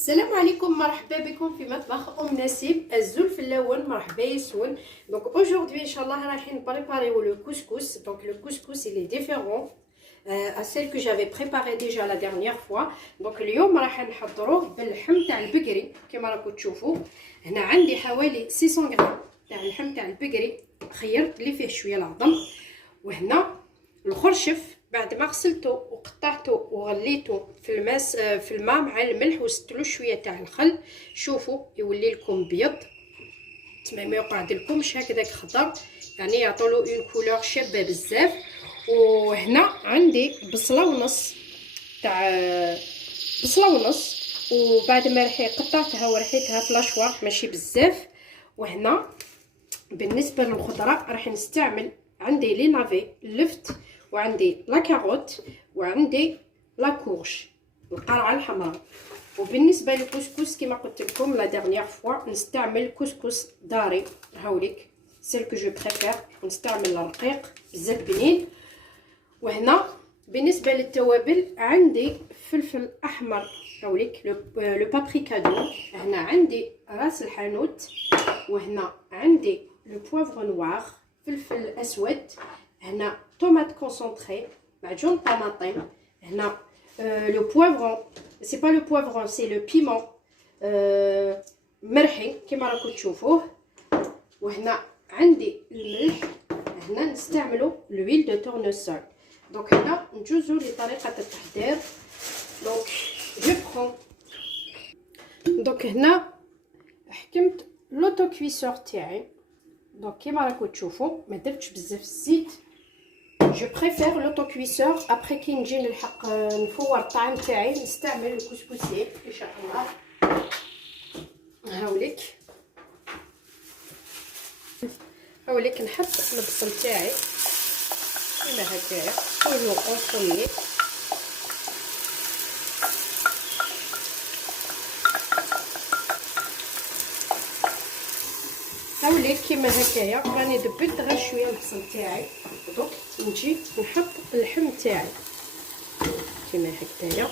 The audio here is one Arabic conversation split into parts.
السلام عليكم، مرحبا بكم في مطبخ ام نسيب. الزول في اللون مرحبا يسون. دونك aujourd'hui ان شاء الله رايحين بريباريو لو كوسكوس. دونك لو كوسكوس il est différent à celle que j'avais préparé déjà la dernière fois. دونك اليوم راح نحضروه باللحم تاع البقري كما راكم تشوفوا. هنا عندي حوالي 600 غرام تاع اللحم تاع البقري خيرت اللي فيه شويه العظم، وهنا الخرشف بعد ما غسلته وقطعته وغليته في الماء مع الملح وستلو شويه تاع الخل. شوفوا يولي لكم بيض تمام، ما يقعد لكمش هكذاك خضر، يعني يعطولو اون كولور شابه بزاف. وهنا عندي بصله ونص تاع بصله ونص، وبعد ما قطعتها ورحيتها في لاشوار ماشي بزاف. وهنا بالنسبه للخضره راح نستعمل عندي لي نافي لفت، وعندي لا كاروت، وعندي لا كورج القرعه الحمراء. وبالنسبه للكسكس كما قلت لكم لا ديرنيير فوا نستعمل كسكس داري، هاوليك سيل كو جو بريفير، نستعمل الرقيق بزاف بنين. وهنا بالنسبه للتوابل عندي فلفل احمر، هاوليك لو بابريكا دون، هنا عندي راس الحانوت، وهنا عندي لو بوفر نوار فلفل اسود، هنا طوماط كونسونطري معجون طماطم، هنا لو بوفرون سي با لو بوفرون سي لو بيمون مرحي كما راكم تشوفوه. وهنا عندي الملح، هنا نستعملوا لويل دو تورنوسول. دونك هنا نجوزو لطريقه التحضير. دونك جو برون، دونك هنا حكمت لوطو كويسور تاعي. دونك كيما راكم تشوفوا ما درتش بزاف الزيت، جو بريفير لوطو كويسور. ابري كي نجي نلحق نفور الطعام تاعي نستعمل الكسكسي ان شاء الله. هاوليك نحط البصل تاعي كيما هكايا كله اونطوني. هاوليك كيما هكايا راني دبيت غير شويه البصل تاعي. دونك نجي نحط اللحم تاعي كيما هكايا.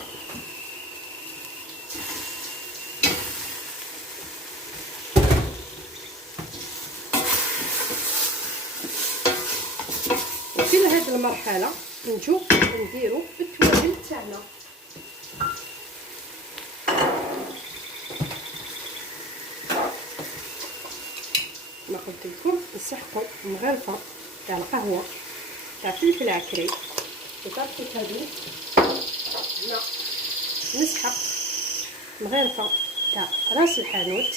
وفي هذه المرحله نجو نديرو التوابل تاعنا. ما قلت لكم نسحقوا مغرفه تاع القهوه تاع فلفل عكري وبابريكا دون. هنا نسحق مغرفه تاع راس الحانوت،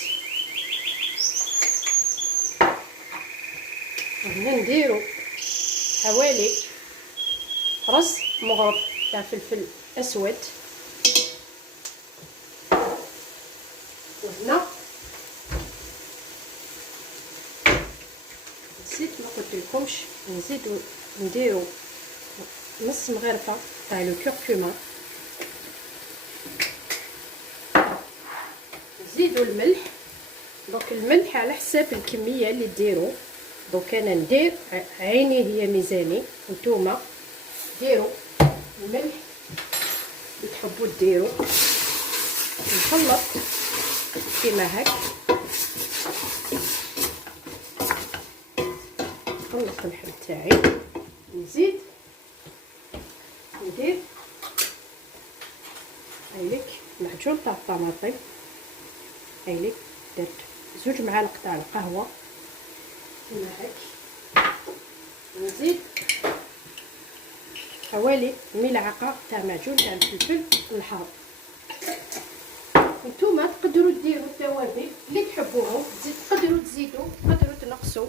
وهنا نديرو حوالي راس مغرف تاع فلفل اسود. وهنا نسيت ما قلت لكمش نزيدو نديرو نص مغرفه تاع لو كوركوما، نزيدو الملح. دونك الملح على حساب الكميه اللي ديرو. دونك انا ندير عيني هي ميزاني، نتوما ديروا الملح اللي تحبوا ديروا. نخلط كيما هك، نخلط اللحم تاعي، نزيد ندير هايليك معجون تاع الطماطم، هايليك درت 2 معالق تاع القهوه كيما هك، نزيد حوالي ملعقه تاع معجون تاع الفلفل الحار. نتوما تقدروا ديروا التوابل اللي تحبوهم، تقدروا تزيدوا تقدروا تنقصوا،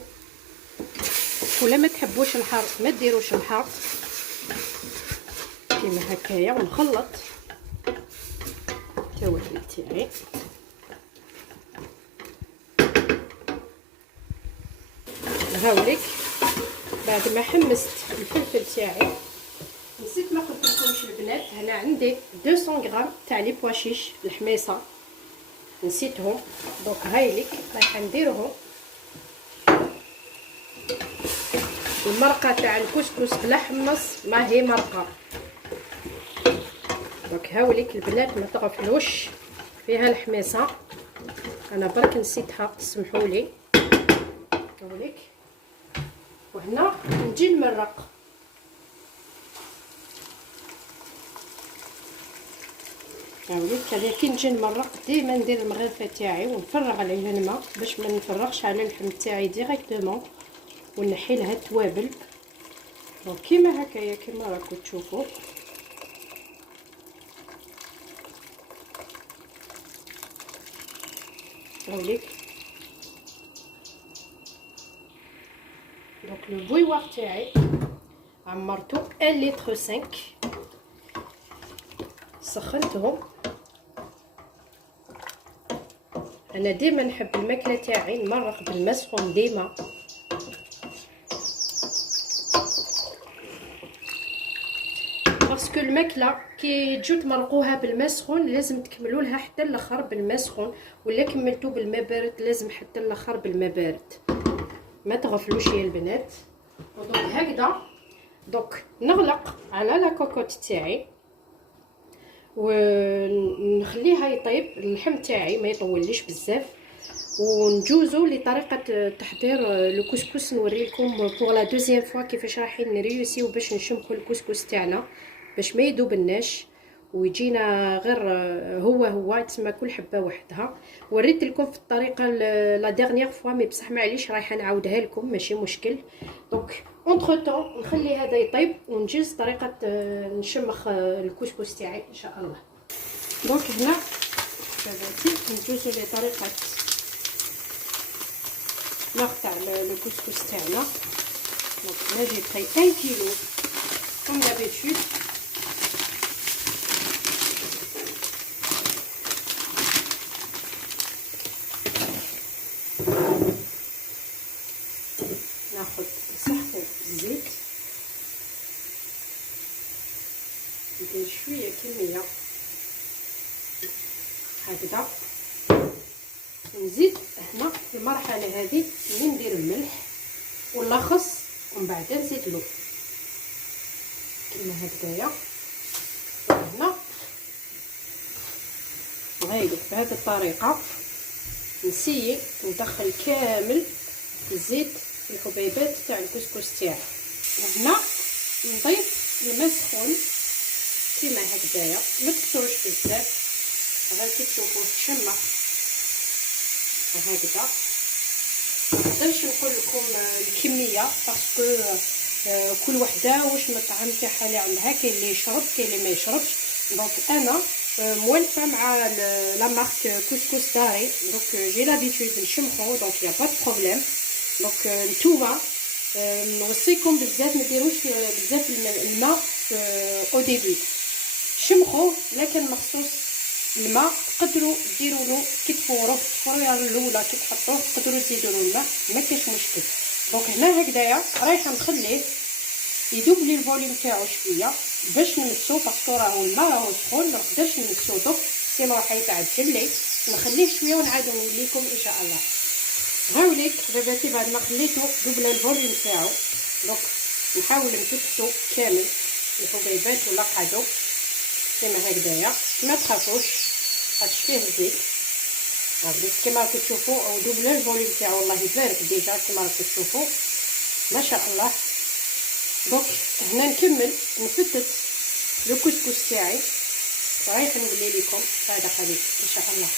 ولا ما تحبوش الحار ما ديروش الحار كيما هكايا. ونخلط التوابل تاعي. هاوليك بعد ما حمست الفلفل تاعي نسيت ما قلت لكمش البنات، هنا عندي 200 غرام تاع لي بواشيش الحميصه نسيتهم. دونك هايليك راح نديرهم. المرقه تاع الكسكس بلا حمص ما هي مرقه. دونك هاوليك البنات ما تغفلوش فيها الحميصه، انا برك نسيتها سمحولي. هاوليك. وهنا نجي نمرق. هاوليك هذا كي نجي نمرق ديما ندير المغرفه تاعي ونفرغ عليه الماء باش ما نفرغش على اللحم تاعي ديريكتومون، ونحي لها التوابل. دونك كيما هكايا كيما راكم تشوفوا. هاوليك. دونك لو بويوار تاعي عمرتو 1 لتر 5، سخنتهم. انا ديما نحب الماكله تاعي نمرق بالماء سخون ديما. باسكو الماكله كي تجو تمرقوها بالماء سخون لازم تكملوا لها حتى الاخر بالماء سخون، ولا كملتو بالماء بارد لازم حتى الاخر بالماء بارد، ما تغفلوش يا البنات. دونك هكذا. دونك نغلق على لا كوكوت تاعي ونخليها يطيب اللحم تاعي ما يطولش بزاف، ونجوزو لطريقه تحضير لو كسكس. نوري لكم بوغ لا دوزيام فوا كيفاش رايحين نريوسيو باش نشمخوا الكسكس تاعنا باش ما يذوبناش ويجينا غير هو تسمى كل حبه وحدها. وريت لكم في الطريقه لا ديرنيير فوا مي بصح معليش رايحه نعاودها لكم ماشي مشكل. دونك اونتر طون نخلي هذا يطيب ونجيز طريقه نشمخ الكسكس تاعي ان شاء الله. دونك هنا بناتي نجوزو لي طريقه نقطع الكسكس تاعنا. دونك هنا جي بري 1 كيلو كوم دابيتود. ناخذ نسحقو الزيت، ندير شويه كميه هكذا. نزيد هنا في المرحله هذه ندير الملح واللخص ومن بعد نزيد له كيما هكذايا. هنا غايدك بهذه الطريقه نسيي ندخل كامل الزيت في الحبيبات تاع الكسكس تاعي. وهنا نضيف الماء سخون كيما هكذايا، ما تكثروش بزاف غير كي تشوفوا تشمخ هكذا. منقدرش نقول لكم الكميه باسكو كل وحده واش المطعم تاعها اللي عندها، كاين اللي يشرب كاين اللي ما يشربش. دونك انا موالفه مع لا مارك كسكس داري، دونك جي لابيتود نشمخو دونك يا با دو بروبليم. دونك نتوما نوصيكم بزاف ما ديروش بزاف الماء او ديبي، شمخو لكن مخصوص الماء تقدروا ديروا له كي تفوروه التفويره الاولى كي تحطوه تقدروا تزيدوا له الماء ما كاينش مشكل. دونك هنا هكذايا رايحه نخليه يذوب لي الفوليوم تاعو شويه باش نمسو باسكو راهو الماء راهو سخون ما نقدرش نمسو دوك سينو راح يتعجل لي. نخليه شويه ونعاود نولي لكم ان شاء الله. هاوليك بناتي بعد ما خليته ذوب الفوليوم تاعو دونك نحاول نفتحو كامل الحبيبات ولا قادو كيما هكذايا. ما تخافوش خاطش فيه الزيت هاوليك كيما راكم تشوفوا او ذوب الفوليوم تاعو الله يبارك ديجا كيما راكم تشوفوا ما شاء الله. دونك هنا نكمل نفتت لو كسكس تاعي رايح نولي لكم هذا خليل ان شاء الله.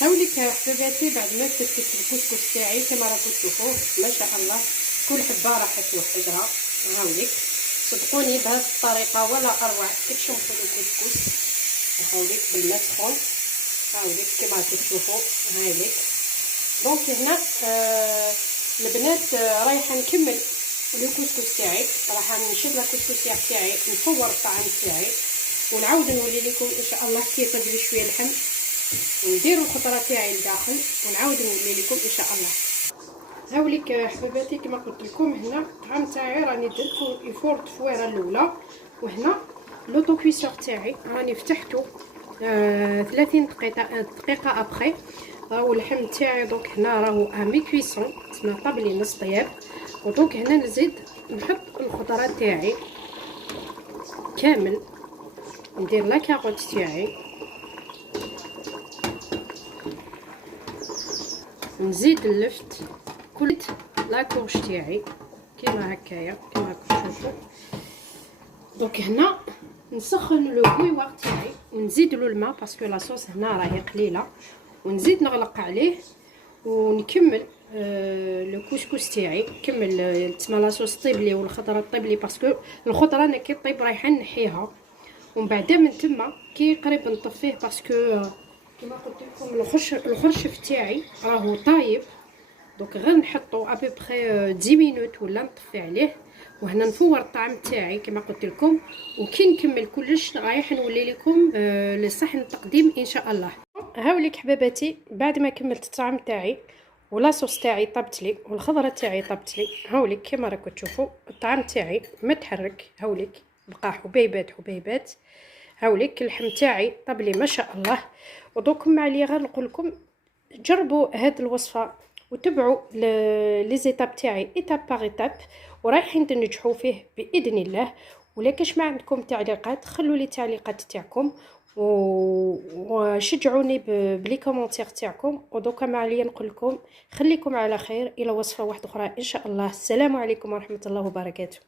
هاوليك حبيباتي بعد ما فتت الكسكس تاعي كما راكم تشوفوا ما شاء الله كل حبه راحت وحدها. هاوليك صدقوني بهذه الطريقه ولا اروع كي تشمخوا الكسكس. هاوليك بالماء سخون هاوليك كما راكم تشوفوا. هاوليك دونك هنا البنات رايحه نكمل لو كسكس تاعي، راح نشد الكسكس تاعي نفور الطعام تاعي ونعاود نولي لكم ان شاء الله كي يطيب لي شويه اللحم وندير الخضره تاعي لداخل ونعاود نولي لكم ان شاء الله. هاوليك حبيباتي كما قلت لكم هنا الطعام تاعي راني درت يفور التفويره الاولى، وهنا لوطو كويسور تاعي راني فتحته 30 دقيقه ابري راهو اللحم تاعي. دونك هنا راهو مي كويسون تسمى طاب لي نص طياب. ودونك هنا نزيد نحط الخضره تاعي كامل ندير لا كاروت تاعي، نزيد اللفت كلت لا كورش تاعي كيما هكايا كيما راكم تشوفوا. دونك هنا نسخن لو بويوار تاعي ونزيد له الماء باسكو لاصوص هنا راهي قليله، ونزيد نغلق عليه ونكمل لو كوسكوس تاعي. نكمل تسمى لاصوص طيب لي والخضره طيب لي باسكو الخضره انا كي طيب رايحه نحيها، ومن بعد من تما كي قريب نطفيه باسكو كما قلت لكم الخرشف تاعي راهو طايب. دونك غير نحطو ابيبخي 10 مينوت ولا نطفي عليه، وهنا نفور الطعم تاعي كما قلت لكم. وكي نكمل كلش رايح نولي لكم لصحن التقديم ان شاء الله. هاوليك حباباتي بعد ما كملت الطعم تاعي ولاصوص تاعي طابت لي والخضره تاعي طابت لي، هاوليك كما راكم تشوفوا الطعم تاعي متحرك، هاوليك بقى حبيبات حبيبات. هاوليك اللحم تاعي طاب لي ما شاء الله. ودوك ما عليا غير نقول لكم جربوا هاد الوصفه وتبعوا لي زيتاب تاعي ايتاب باغ ايتاب، ورايحين تنجحوا فيه باذن الله. ولا كاش ما عندكم تعليقات خلوا لي تعليقات تاعكم وشجعوني بلي كومونتير تاعكم. ودوكا ما عليا نقول لكم خليكم على خير الى وصفه واحده اخرى ان شاء الله. السلام عليكم ورحمه الله وبركاته.